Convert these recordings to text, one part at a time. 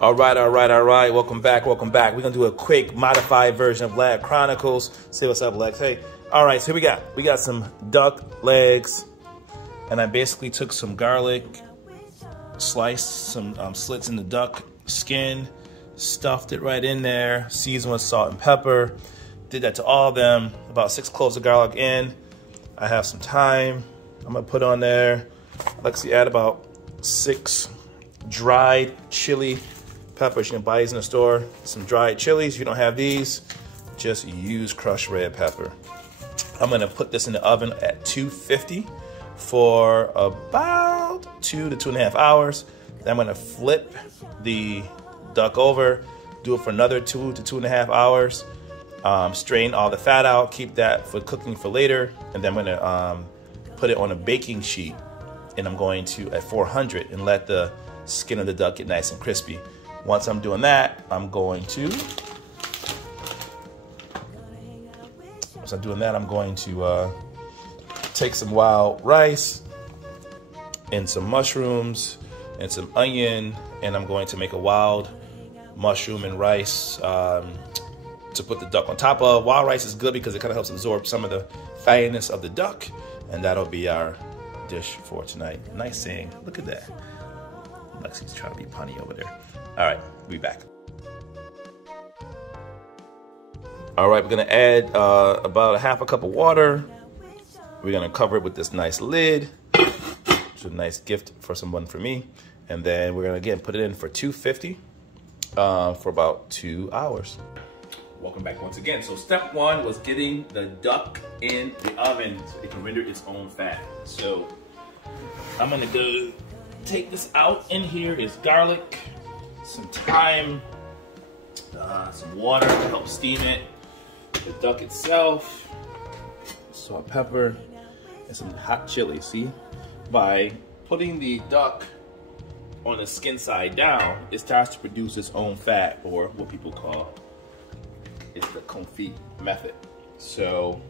All right. Welcome back. We're gonna do a quick modified version of Lab Chronicles. Say what's up, Lex. Hey. All right, so here we got some duck legs, and I basically took some garlic, sliced some slits in the duck skin, stuffed it right in there, seasoned with salt and pepper. Did that to all of them. About 6 cloves of garlic in. I have some thyme. I'm gonna put on there. Lexi, add about 6 dried chili peppers. You can buy these in the store. Some dried chilies. If you don't have these, just use crushed red pepper. I'm gonna put this in the oven at 250 for about 2 to 2.5 hours. Then I'm gonna flip the duck over, do it for another 2 to 2.5 hours. Strain all the fat out, keep that for cooking for later. And then I'm gonna put it on a baking sheet, and I'm going to at 400 and let the skin of the duck get nice and crispy. Once I'm doing that, I'm going to take some wild rice and some mushrooms and some onion, and I'm going to make a wild mushroom and rice to put the duck on top of. Wild rice is good because it kind of helps absorb some of the fattiness of the duck, and that'll be our dish for tonight. Nice saying. Look at that. Lexi's trying to be punny over there. All right, we'll be back. All right, we're gonna add about a half a cup of water. We're gonna cover it with this nice lid. It's a nice gift for someone, for me. And then we're gonna, again, put it in for 250 for about 2 hours. Welcome back once again. So step 1 was getting the duck in the oven so it can render its own fat. So I'm gonna go take this out. In here is garlic, some thyme, some water to help steam it, the duck itself, salt, pepper, and some hot chili. See, by putting the duck on the skin side down, it starts to produce its own fat, or what people call it's the confit method. So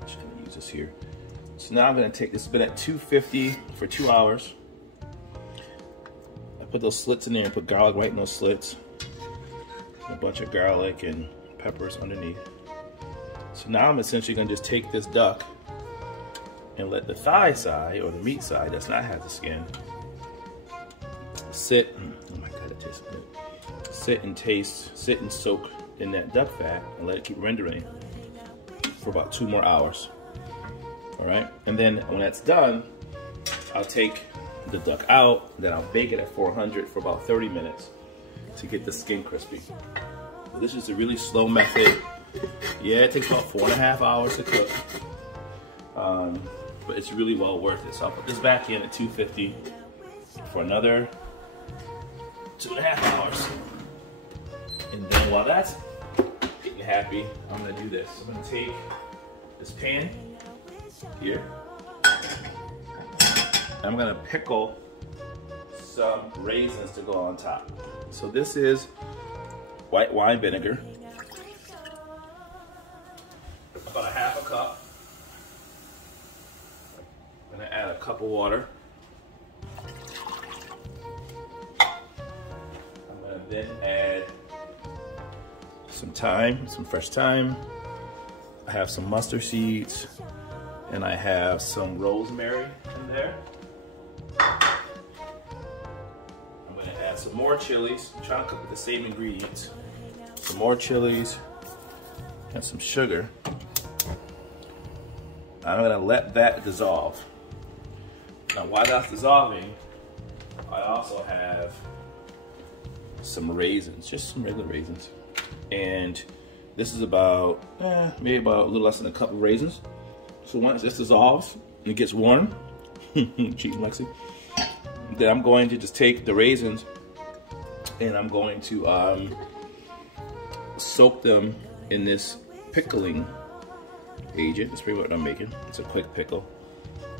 I'm just gonna use this here. So now I'm gonna take this, it's been at 250 for 2 hours. I put those slits in there and put garlic right in those slits. A bunch of garlic and peppers underneath. So now I'm essentially gonna just take this duck and let the thigh side, or the meat side that's not have the skin, sit. Oh my God, it tastes good. Sit and soak in that duck fat and let it keep rendering for about 2 more hours. All right, and then when that's done, I'll take the duck out, then I'll bake it at 400 for about 30 minutes to get the skin crispy. So this is a really slow method. Yeah, it takes about 4.5 hours to cook, but it's really well worth it. So I'll put this back in at 250 for another 2.5 hours. And then while that's getting happy, I'm gonna do this. I'm gonna take this pan here, and I'm gonna pickle some raisins to go on top. So this is white wine vinegar, about a half a cup. I'm gonna add a cup of water. I'm gonna then add some thyme, some fresh thyme. I have some mustard seeds, and I have some rosemary in there. I'm gonna add some more chilies. I'm trying to cook with the same ingredients. Some more chilies and some sugar. I'm gonna let that dissolve. Now while that's dissolving, I also have some raisins, just some regular raisins. And this is about, maybe about a little less than a cup of raisins. So once this dissolves and it gets warm, cheating Lexi, then I'm going to just take the raisins and I'm going to soak them in this pickling agent. That's pretty much what I'm making. It's a quick pickle.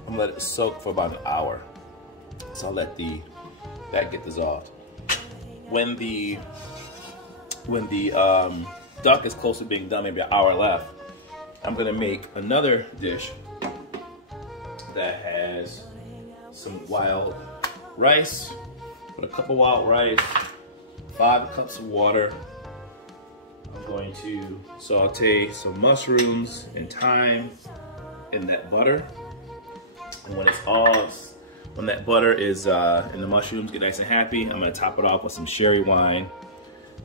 I'm gonna let it soak for about an hour. So I'll let that get dissolved. When the duck is close to being done, maybe an hour left, I'm gonna make another dish that has some wild rice. Put a cup of wild rice, 5 cups of water. I'm going to saute some mushrooms and thyme in that butter. And when that butter is and the mushrooms get nice and happy, I'm gonna top it off with some sherry wine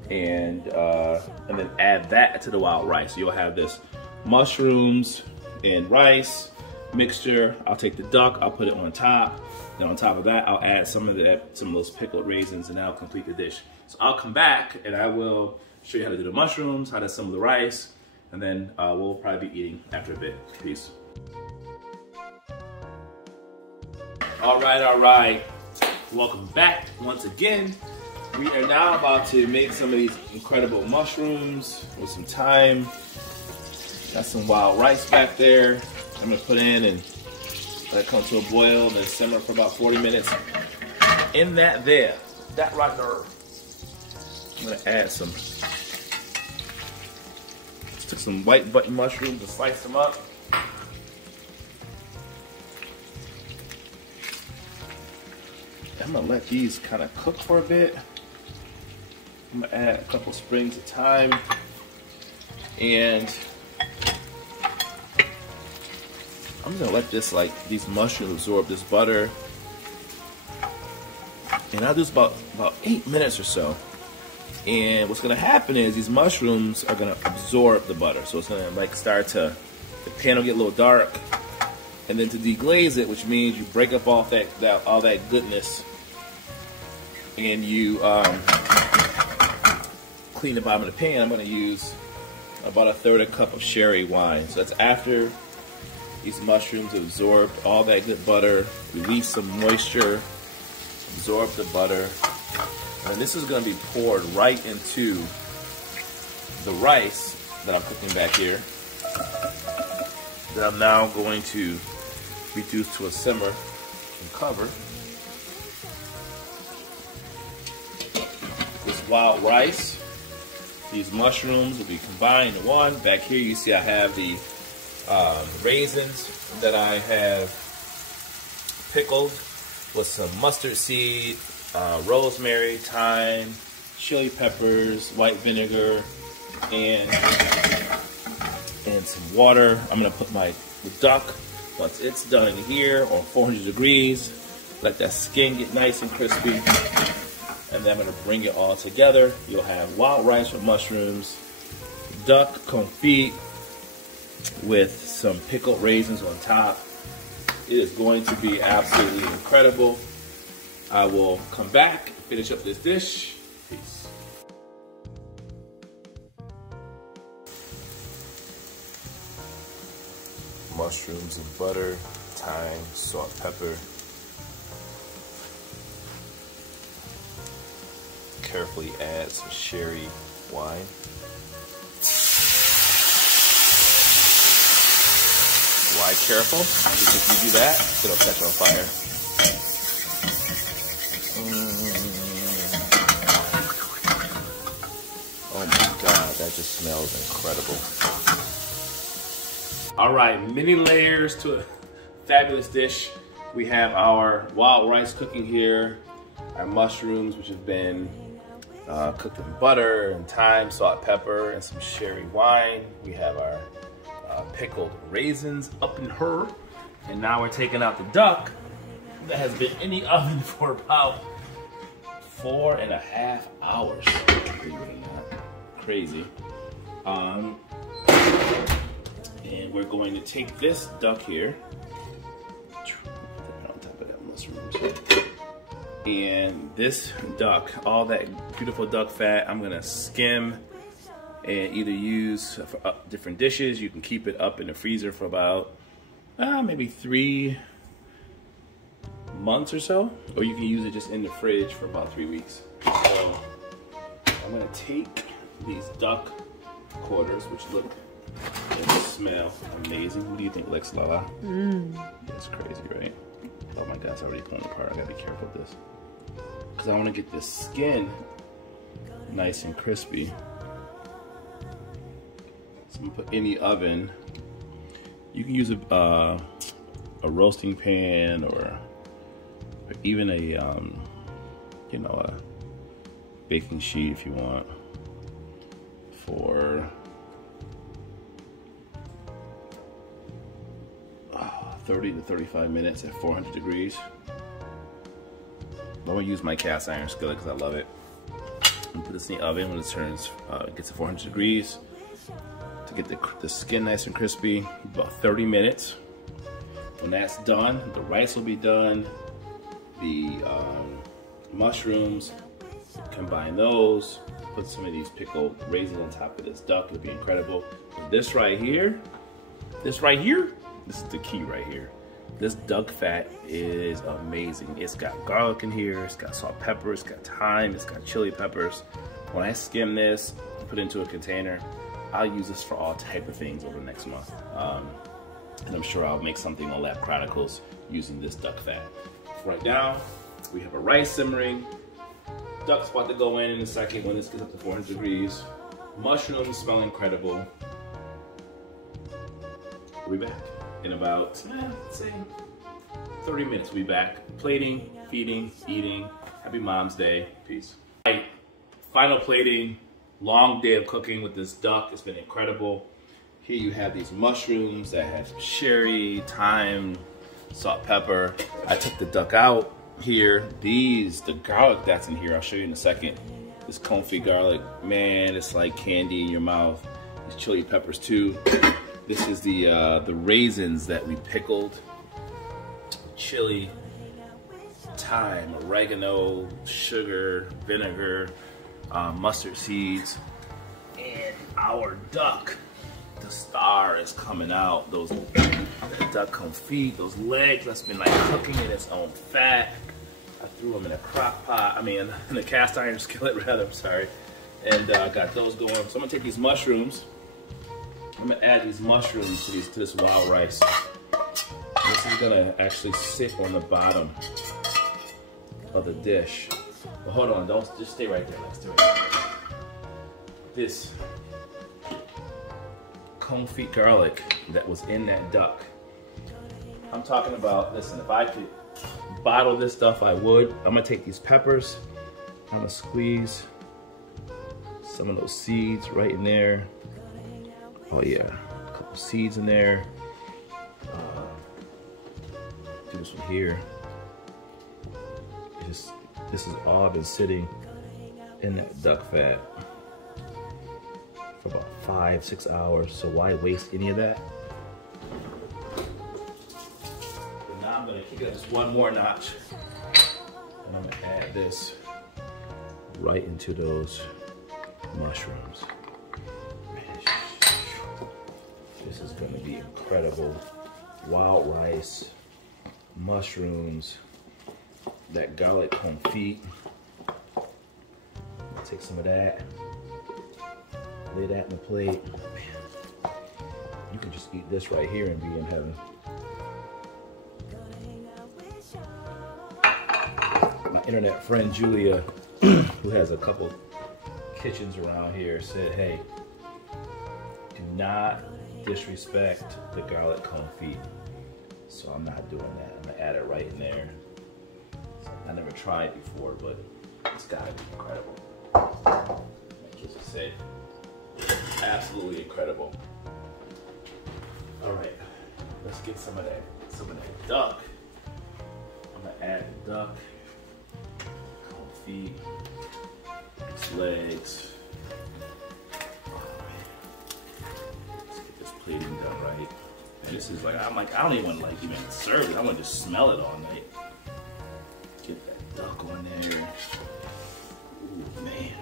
and then add that to the wild rice. So you'll have this mushrooms and rice mixture. I'll take the duck, I'll put it on top. Then on top of that, I'll add some of those pickled raisins, and that'll complete the dish. So I'll come back and I will show you how to do the mushrooms, how to assemble the rice, and then we'll probably be eating after a bit. Peace. All right. Welcome back once again. We are now about to make some of these incredible mushrooms with some thyme. Got some wild rice back there. I'm gonna put in and let it come to a boil and then simmer for about 40 minutes. In that right there, I'm gonna add took some white button mushrooms and slice them up. I'm gonna let these kind of cook for a bit. I'm gonna add a couple sprigs of thyme and I'm gonna let these mushrooms absorb this butter. And I'll do this about 8 minutes or so. And what's gonna happen is these mushrooms are gonna absorb the butter. So it's gonna the pan will get a little dark. And then to deglaze it, which means you break up all that goodness, and you clean the bottom of the pan, I'm gonna use about 1/3 cup of sherry wine. So that's after these mushrooms absorbed all that good butter, release some moisture, absorb the butter. And this is going to be poured right into the rice that I'm cooking back here, that I'm now going to reduce to a simmer and cover. This wild rice, these mushrooms will be combined into one. Back here you see I have the raisins that I have pickled with some mustard seed, rosemary, thyme, chili peppers, white vinegar, and some water. I'm gonna put the duck, once it's done in here on 400 degrees, let that skin get nice and crispy, and then I'm gonna bring it all together. You'll have wild rice with mushrooms, duck confit with some pickled raisins on top. It is going to be absolutely incredible. I will come back and finish up this dish. Peace. Mushrooms and butter, thyme, salt, pepper. Carefully add some sherry wine. Why careful? Because if you do that, it'll catch on fire. Oh my God, that just smells incredible. All right, many layers to a fabulous dish. We have our wild rice cooking here, our mushrooms, which have been cooked in butter and thyme, salt, pepper, and some sherry wine. We have our pickled raisins up in her. And now we're taking out the duck that has been in the oven for about 4.5 hours. Crazy. And we're going to take this duck here, put it on top of that mushrooms. And this duck, all that beautiful duck fat, I'm gonna skim and either use for different dishes. You can keep it up in the freezer for about maybe 3 months or so, or you can use it just in the fridge for about 3 weeks. So I'm gonna take these duck quarters, which look and smell amazing. What do you think, Lex Lala? That's crazy, right? Oh my God, it's already pulling apart. I gotta be careful with this, because I want to get this skin nice and crispy. So I'm gonna put in the oven. You can use a roasting pan or even a you know, baking sheet if you want for 30 to 35 minutes at 400 degrees. I'm gonna use my cast iron skillet because I love it. And put this in the oven when it turns, gets to 400 degrees to get the skin nice and crispy. About 30 minutes. When that's done, the rice will be done. The mushrooms, combine those. Put some of these pickled raisins on top of this duck. It'll be incredible. This right here, this is the key right here. This duck fat is amazing. It's got garlic in here, it's got salt, pepper, it's got thyme, it's got chili peppers. When I skim this, put it into a container, I'll use this for all type of things over the next month. And I'm sure I'll make something on Lab Chronicles using this duck fat. Right now, we have a rice simmering. Duck's about to go in a second when this gets up to 400 degrees. Mushrooms smell incredible. We'll be back in about, let's say, 30 minutes. We'll be back. Plating, feeding, eating. Happy Mom's Day. Peace. Right. Final plating. Long day of cooking with this duck. It's been incredible. Here you have these mushrooms that have sherry, thyme, salt, pepper. I took the duck out here. The garlic that's in here, I'll show you in a second. This confit garlic, man, it's like candy in your mouth. These chili peppers too. This is the raisins that we pickled. Chili, thyme, oregano, sugar, vinegar, mustard seeds, and our duck. The star is coming out. Those duck confit, those legs that's been like cooking in its own fat. I threw them in a crock pot. I mean, in a cast iron skillet rather. I'm sorry. And got those going. So I'm gonna take these mushrooms. I'm gonna add these mushrooms to this wild rice. This is gonna actually sit on the bottom of the dish. But hold on, don't just stay right there next to it. This confit garlic that was in that duck. I'm talking about, listen, if I could bottle this stuff, I would. I'm gonna take these peppers, I'm gonna squeeze some of those seeds right in there. Oh yeah, a couple seeds in there. Do this one here. This is all been sitting in that duck fat for about 5-6 hours, so why waste any of that? And now I'm gonna kick it up just one more notch, and I'm gonna add this right into those mushrooms. This is gonna be incredible. Wild rice, mushrooms, that garlic confit. Take some of that. Lay that in the plate. Man, you can just eat this right here and be in heaven. My internet friend Julia, who has a couple kitchens around here, said, hey, do not disrespect the garlic confit. So I'm not doing that. I'm gonna add it right in there. I never tried before, but it's gotta be incredible. Like Jesus said. Absolutely incredible. All right, let's get some of that duck. I'm gonna add the duck, confit, its legs. Oh man, let's get this plating done right. And this is like, I don't even want to even serve it. I want to just smell it all night. Get that duck on there. Ooh man.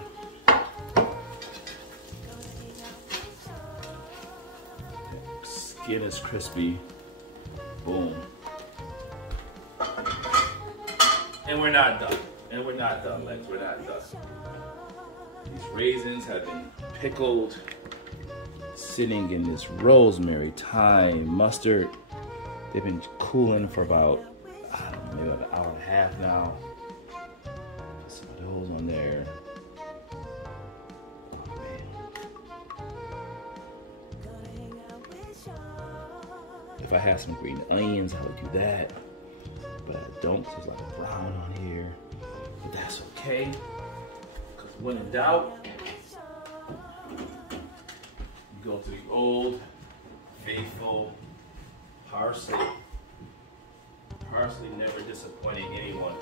Skin is crispy. Boom. And we're not done. And we're not done, legs. We're not done. These raisins have been pickled, sitting in this rosemary, thyme, mustard. They've been cooling for about, I don't know, maybe about an hour and a half now. Put some of those on there. If I had some green onions, I would do that. But I don't, because there's like a brown on here. But that's okay, because When in doubt, go to the old, faithful parsley. Parsley never disappointing anyone.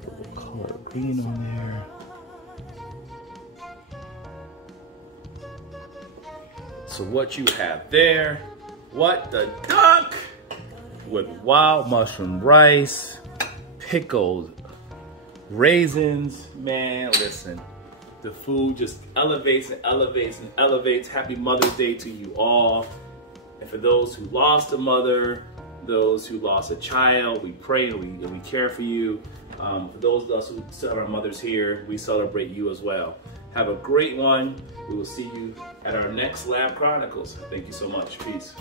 Put a little color green on there. So what you have there, what the duck? With wild mushroom rice, pickled raisins. Man, listen, the food just elevates and elevates and elevates. Happy Mother's Day to you all. And for those who lost a mother, those who lost a child, we pray and we care for you. For those of us who celebrate our mothers here, we celebrate you as well. Have a great one. We will see you at our next Lab Chronicles. Thank you so much. Peace.